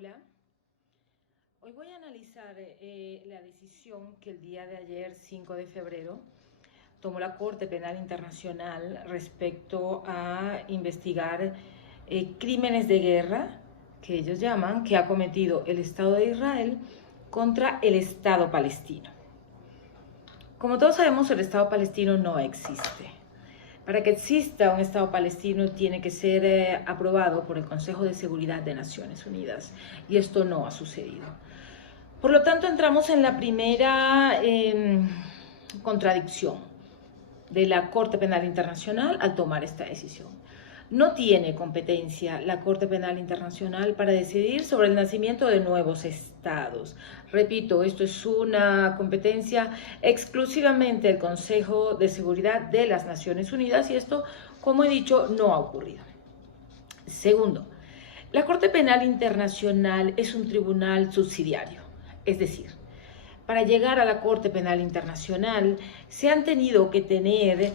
Hola, hoy voy a analizar la decisión que el día de ayer, 5 de febrero, tomó la Corte Penal Internacional respecto a investigar crímenes de guerra, que ellos llaman, que ha cometido el Estado de Israel contra el Estado palestino. Como todos sabemos, el Estado palestino no existe. Para que exista un Estado palestino tiene que ser aprobado por el Consejo de Seguridad de Naciones Unidas, y esto no ha sucedido. Por lo tanto, entramos en la primera contradicción de la Corte Penal Internacional al tomar esta decisión. No tiene competencia la Corte Penal Internacional para decidir sobre el nacimiento de nuevos estados. Repito, esto es una competencia exclusivamente del Consejo de Seguridad de las Naciones Unidas y esto, como he dicho, no ha ocurrido. Segundo, la Corte Penal Internacional es un tribunal subsidiario, es decir, para llegar a la Corte Penal Internacional se han tenido que tener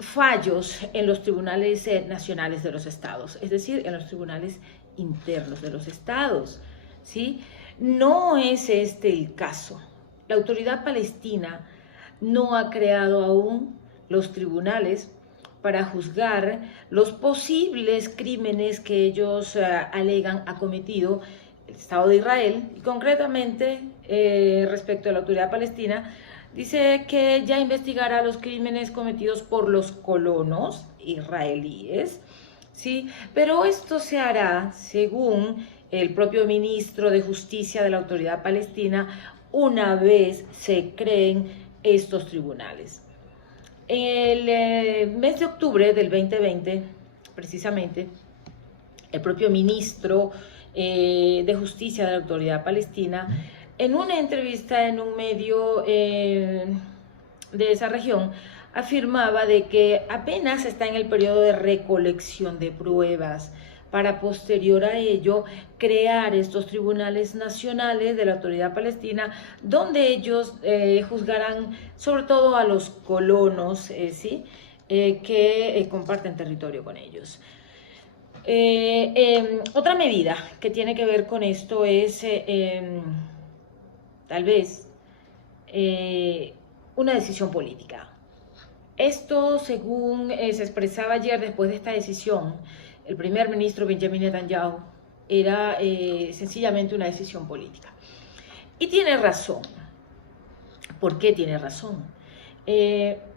fallos en los tribunales nacionales de los estados, es decir, en los tribunales internos de los estados, ¿sí? No es este el caso. La autoridad palestina no ha creado aún los tribunales para juzgar los posibles crímenes que ellos alegan ha cometido el Estado de Israel, y concretamente respecto a la autoridad palestina, dice que ya investigará los crímenes cometidos por los colonos israelíes, ¿sí? Pero esto se hará, según el propio ministro de Justicia de la autoridad palestina, una vez se creen estos tribunales. En el mes de octubre del 2020, precisamente, el propio ministro de Justicia de la Autoridad Palestina, en una entrevista en un medio de esa región, afirmaba de que apenas está en el periodo de recolección de pruebas para posterior a ello crear estos tribunales nacionales de la autoridad palestina donde ellos juzgarán sobre todo a los colonos ¿sí? Que comparten territorio con ellos. Otra medida que tiene que ver con esto es tal vez una decisión política. Esto, según se expresaba ayer después de esta decisión, el primer ministro Benjamin Netanyahu, era sencillamente una decisión política. Y tiene razón. ¿Por qué tiene razón?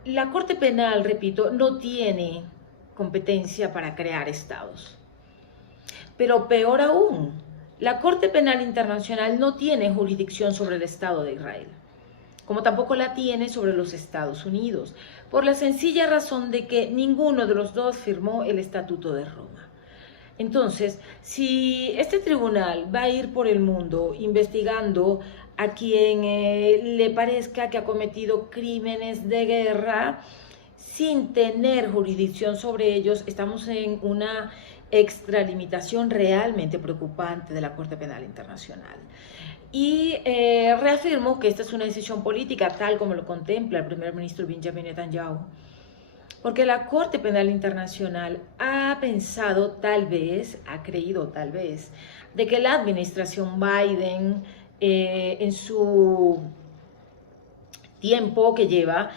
La Corte Penal, repito, no tiene competencia para crear estados. Pero peor aún, la Corte Penal Internacional no tiene jurisdicción sobre el Estado de Israel, como tampoco la tiene sobre los Estados Unidos, por la sencilla razón de que ninguno de los dos firmó el Estatuto de Roma. Entonces, si este tribunal va a ir por el mundo investigando a quien le parezca que ha cometido crímenes de guerra, sin tener jurisdicción sobre ellos, estamos en una extralimitación realmente preocupante de la Corte Penal Internacional. Y reafirmo que esta es una decisión política, tal como lo contempla el primer ministro Benjamin Netanyahu, porque la Corte Penal Internacional ha pensado tal vez, ha creído tal vez, de que la administración Biden, en su tiempo que lleva,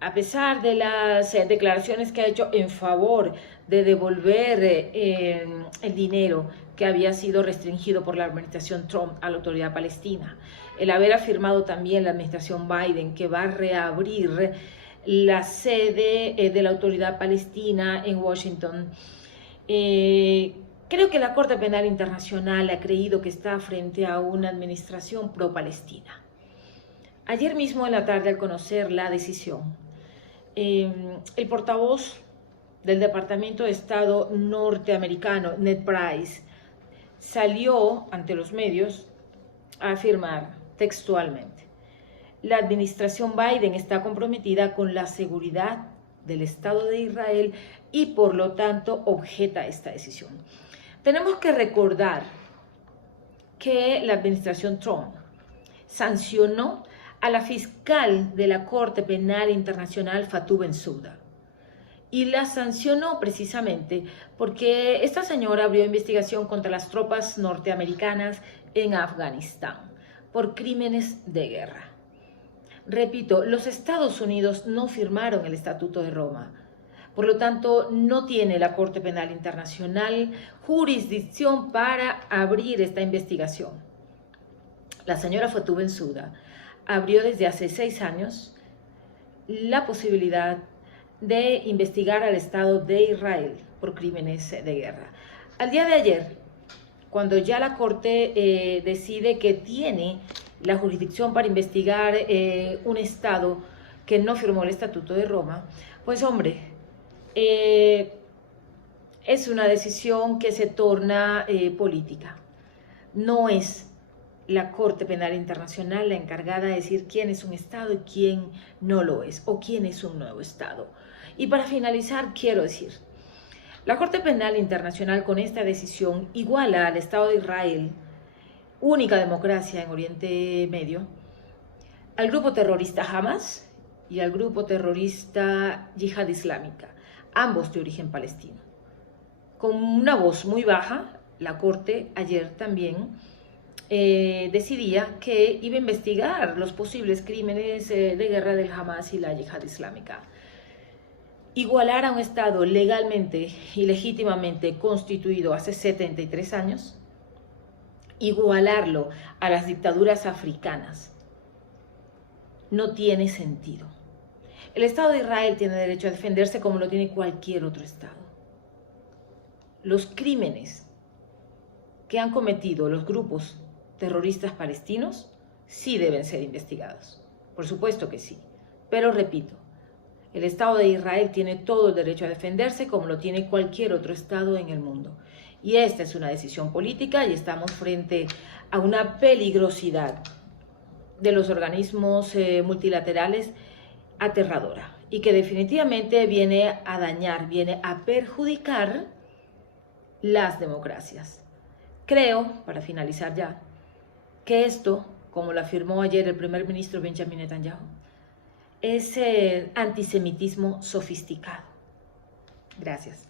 a pesar de las declaraciones que ha hecho en favor de devolver el dinero que había sido restringido por la administración Trump a la autoridad palestina, el haber afirmado también la administración Biden que va a reabrir la sede de la autoridad palestina en Washington, creo que la Corte Penal Internacional ha creído que está frente a una administración pro-palestina. Ayer mismo en la tarde, al conocer la decisión, el portavoz del Departamento de Estado norteamericano, Ned Price, salió ante los medios a afirmar textualmente: la administración Biden está comprometida con la seguridad del Estado de Israel y por lo tanto objeta esta decisión. Tenemos que recordar que la administración Trump sancionó a la fiscal de la Corte Penal Internacional, Fatou Bensouda. y la sancionó precisamente porque esta señora abrió investigación contra las tropas norteamericanas en Afganistán por crímenes de guerra. Repito, los Estados Unidos no firmaron el Estatuto de Roma. Por lo tanto, no tiene la Corte Penal Internacional jurisdicción para abrir esta investigación. La señora Fatou abrió desde hace 6 años la posibilidad de investigar al Estado de Israel por crímenes de guerra. Al día de ayer, cuando ya la Corte decide que tiene la jurisdicción para investigar un Estado que no firmó el Estatuto de Roma, pues hombre, es una decisión que se torna política. No es la Corte Penal Internacional la encargada de decir quién es un Estado y quién no lo es, o quién es un nuevo Estado. Y para finalizar, quiero decir, la Corte Penal Internacional con esta decisión iguala al Estado de Israel, única democracia en Oriente Medio, al grupo terrorista Hamas y al grupo terrorista Yihad Islámica, ambos de origen palestino. Con una voz muy baja, la Corte ayer también decidía que iba a investigar los posibles crímenes de guerra del Hamas y la Yihad Islámica. Igualar a un Estado legalmente y legítimamente constituido hace 73 años, igualarlo a las dictaduras africanas, no tiene sentido. El Estado de Israel tiene derecho a defenderse como lo tiene cualquier otro Estado. Los crímenes que han cometido los grupos terroristas palestinos sí deben ser investigados. Por supuesto que sí. Pero repito, el Estado de Israel tiene todo el derecho a defenderse como lo tiene cualquier otro Estado en el mundo. Y esta es una decisión política y estamos frente a una peligrosidad de los organismos multilaterales aterradora y que definitivamente viene a dañar, viene a perjudicar las democracias. Creo, para finalizar ya, que esto, como lo afirmó ayer el primer ministro Benjamin Netanyahu, es antisemitismo sofisticado. Gracias.